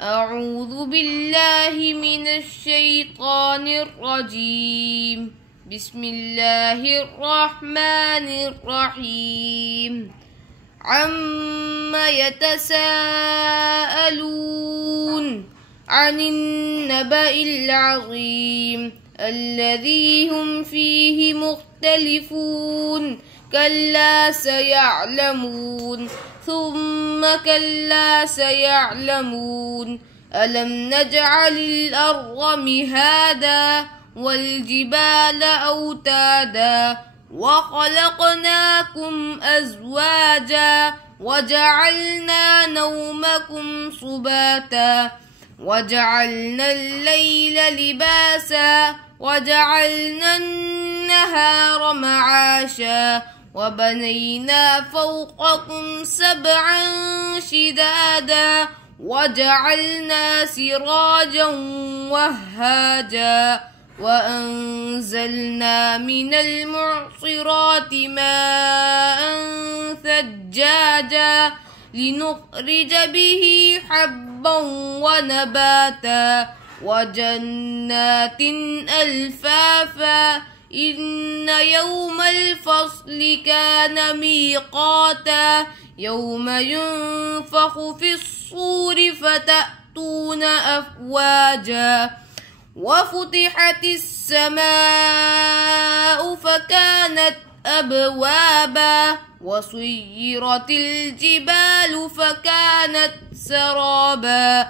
أعوذ بالله من الشيطان الرجيم. بسم الله الرحمن الرحيم. عما يتساءلون عن النبأ العظيم الذي هم فيه مختلفون. كلا سيعلمون ثم كلا سيعلمون. ألم نجعل الأرض مهادا والجبال أوتادا وخلقناكم أزواجا وجعلنا نومكم سباتا وجعلنا الليل لباسا وجعلنا النهار معاشا وبنينا فوقكم سبعا شدادا وجعلنا سراجا وهاجا وأنزلنا من المعصرات ماء ثجاجا لنخرج به حبا ونباتا وجنات ألفافا. إن يوم الفصل كان ميقاتا يوم ينفخ في الصور فتأتون أفواجا وفتحت السماء فكانت أبوابا وسيرت الجبال فكانت سرابا.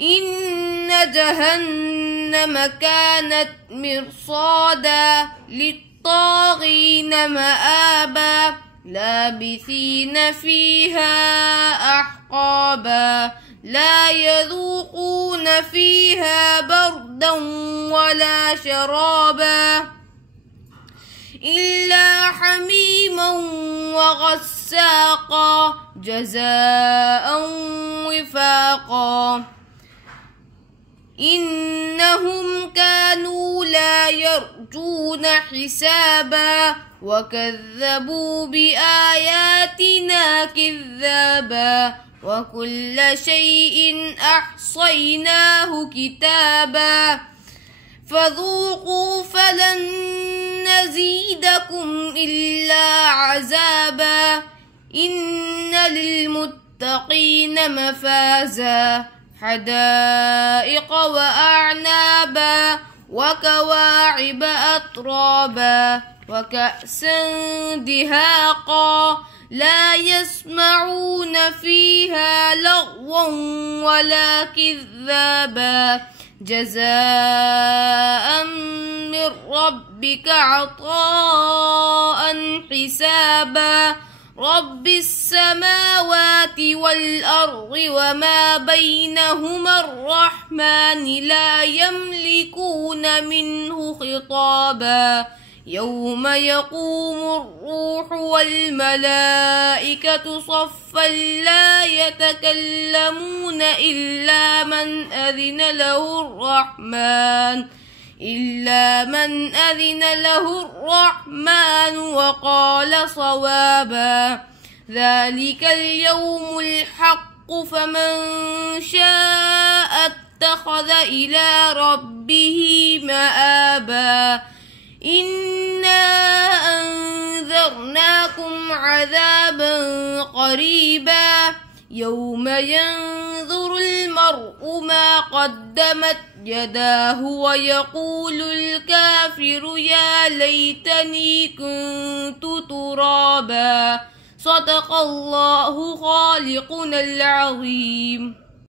إن جهنم كانت مرصادا للطاغين مآبا لابثين فيها أحقابا لا يذوقون فيها بردا ولا شرابا إلا حميما وغساقا جزاء وفاقا. إنهم كانوا لا يرجون حسابا وكذبوا بآياتنا كذابا وكل شيء أحصيناه كتابا فذوقوا فلن نزيدكم إلا عذابا. إن للمتقين مفازا حدائق وأعنابا وكواعب أترابا وكأسا دهاقا لا يسمعون فيها لغوا ولا كذابا جزاء من ربك عطاء حسابا. رب السماوات والأرض وما بينهما الرحمن لا يملكون منه خطابا. يوم يقوم الروح والملائكة صفا لا يتكلمون إلا من أذن له الرحمن وقال صوابا. ذلك اليوم الحق فمن شاء اتخذ إلى ربه مآبا. إنا أنذرناكم عذابا قريبا يوم ينظر المرء ما قدمت يداه ويقول الكافر يا ليتني كنت ترابا. صدق الله خالقنا العظيم.